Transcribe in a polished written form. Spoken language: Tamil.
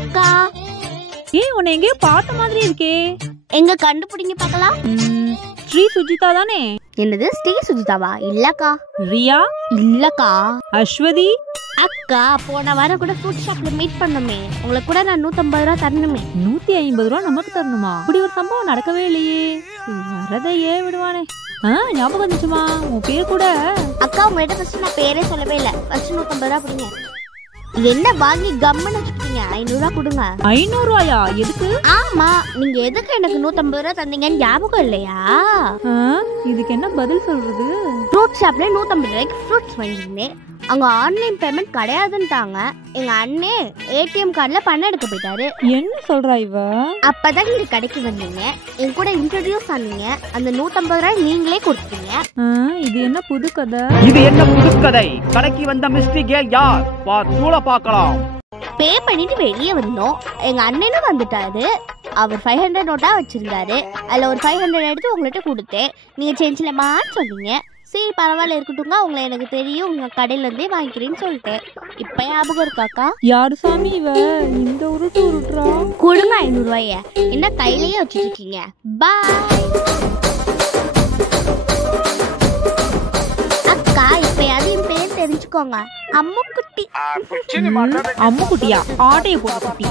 அக்கா உன்னை எங்கேயோ பார்த்த மாதிரி இருக்கே. எங்க கண்டுபிடிங்க பார்க்கலாம். ஸ்ரீ சுஜிதா தானே? என்னது ஸ்ரீ சுஜிதாவா? இல்லக்கா. ரியா? இல்லக்கா. அஸ்வதி? அக்கா போன வாரம் கூட ஃப்ரூட் ஷாப்ல மீட் பண்ணோமே, உங்களுக்கு கூட நான் 150 ரூபா தரணுமே. 150 ரூபா நமக்கு தரணுமா? இப்படி ஒரு சம்பவம் நடக்கவே இல்லையே. வரதையே விடுவானே. ஞாபகம் வந்துச்சுமா? உன் பேர் கூட. அக்கா உங்ககிட்ட ஃபர்ஸ்ட் நான் பேரே சொல்லவே இல்லை. ஃபர்ஸ்ட் 150 ரூபா கொடுங்க. என்ன வாங்கி கம்மன்னு வச்சுக்கிட்டீங்க? 500 ரூபா கொடுங்க. 500 ரூபாயா? எதுக்கு? ஆமா, நீங்க எதுக்கு எனக்கு 150 ரூபா தந்தீங்கன்னு ஞாபகம் இல்லையா? இதுக்கு என்ன பதில் சொல்றது? ஃப்ரூட் ஷாப்ல 150 ரூபாய்க்கு ஃப்ரூட்ஸ் வாங்கிருந்தேன். அவங்க ஆன்லைன் பேமெண்ட் கிடையாதுன்ட்டாங்க. எங்க அண்ணே ஏடிஎம் கார்டுல பணம் எடுக்க போயிட்டாரு. என்ன சொல்றா இவ? அப்பதான் நீங்க கடைக்கு வந்தீங்க, என் கூட இன்ட்ரோடியூஸ் ஆனீங்க. அந்த 150 ரூபாய் நீங்களே கொடுத்தீங்க. இது என்ன புது கதை? இது என்ன புது கதை? கடைக்கு வந்த மிஸ்டரி கேர்ள் யார்? தூள பார்க்கலாம். பே பண்ணிட்டு வெளியே வந்தோம். எங்க அண்ணனும் வந்துட்டாரு. அவர் 500 நோட்டா வச்சிருந்தாரு. அதுல ஒரு 500 எடுத்து உங்கள்கிட்ட கொடுத்தேன். நீங்க சேஞ்சில மான்னு சொன்னீங்க. சரி பரவாயில்ல இருக்கட்டுங்க, உங்களை எனக்கு தெரியும், உங்க கடையில இருந்தே வாங்கிக்கிறேன்னு சொல்லிட்டேன். இப்ப ஞாபகம் இருக்காக்கா? யாரு சாமி இவ இந்த உருட்டு உருட்டுறா? கொடுங்க 500 ரூபாய. என்ன கையிலேயே வச்சுட்டு இருக்கீங்க? பாய் அக்கா. இப்ப யாரையும் பேர் தெரிஞ்சுக்கோங்க. அம்முக்குட்டி. அம்முக்குட்டியா? ஆட்டைய போட்டு குட்டி.